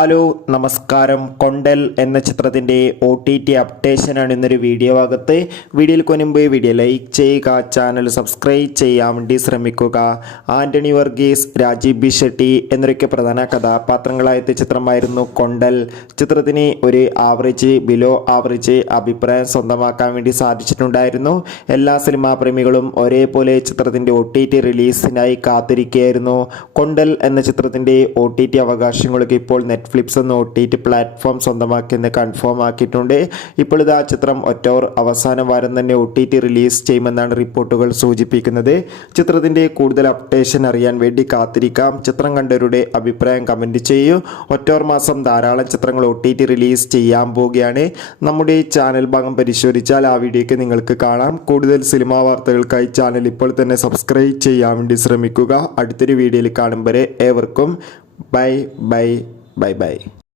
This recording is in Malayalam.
ഹലോ നമസ്കാരം. കൊണ്ടൽ എന്ന ചിത്രത്തിൻ്റെ OTT അപ്ഡേഷനാണ് ഇന്നൊരു വീഡിയോ ഭാഗത്ത്. വീഡിയോയിൽ മുൻപ് വീഡിയോ ലൈക്ക് ചെയ്യുക, ചാനൽ സബ്സ്ക്രൈബ് ചെയ്യാൻ വേണ്ടി ശ്രമിക്കുക. ആൻ്റണി വർഗീസ്, രാജീവ് ബി ഷെട്ടി എന്നൊക്കെ പ്രധാന കഥാപാത്രങ്ങളായ ചിത്രമായിരുന്നു കൊണ്ടൽ. ചിത്രത്തിന് ഒരു ബിലോ ആവറേജ് അഭിപ്രായം സ്വന്തമാക്കാൻ വേണ്ടി സാധിച്ചിട്ടുണ്ടായിരുന്നു. എല്ലാ സിനിമാ പ്രേമികളും ഒരേപോലെ ചിത്രത്തിൻ്റെ OTT റിലീസിനായി കാത്തിരിക്കുകയായിരുന്നു. കൊണ്ടൽ എന്ന ചിത്രത്തിൻ്റെ OTT അവകാശങ്ങൾക്ക് ഇപ്പോൾ നെറ്റ്ഫ്ലിക്സ് എന്ന OTT പ്ലാറ്റ്ഫോം സ്വന്തമാക്കിയെന്ന് കൺഫേം ആക്കിയിട്ടുണ്ട്. ഇപ്പോൾ ഇതാ ചിത്രം ഒക്ടോബർ അവസാന വാരം തന്നെ OTT റിലീസ് ചെയ്യുമെന്നാണ് റിപ്പോർട്ടുകൾ സൂചിപ്പിക്കുന്നത്. ചിത്രത്തിൻ്റെ കൂടുതൽ അപ്ഡേഷൻ അറിയാൻ വേണ്ടി കാത്തിരിക്കാം. ചിത്രം കണ്ടവരുടെ അഭിപ്രായം കമൻറ്റ് ചെയ്യൂ. ഒക്ടോബർ മാസം ധാരാളം ചിത്രങ്ങൾ OTT റിലീസ് ചെയ്യാൻ പോവുകയാണ്. നമ്മുടെ ചാനൽ ഭാഗം പരിശോധിച്ചാൽ ആ വീഡിയോയ്ക്ക് നിങ്ങൾക്ക് കാണാം. കൂടുതൽ സിനിമാ വാർത്തകൾക്കായി ചാനൽ ഇപ്പോൾ തന്നെ സബ്സ്ക്രൈബ് ചെയ്യാൻ വേണ്ടി ശ്രമിക്കുക. അടുത്തൊരു വീഡിയോയിൽ കാണും വരെ ഏവർക്കും ബൈ ബൈ. Bye bye.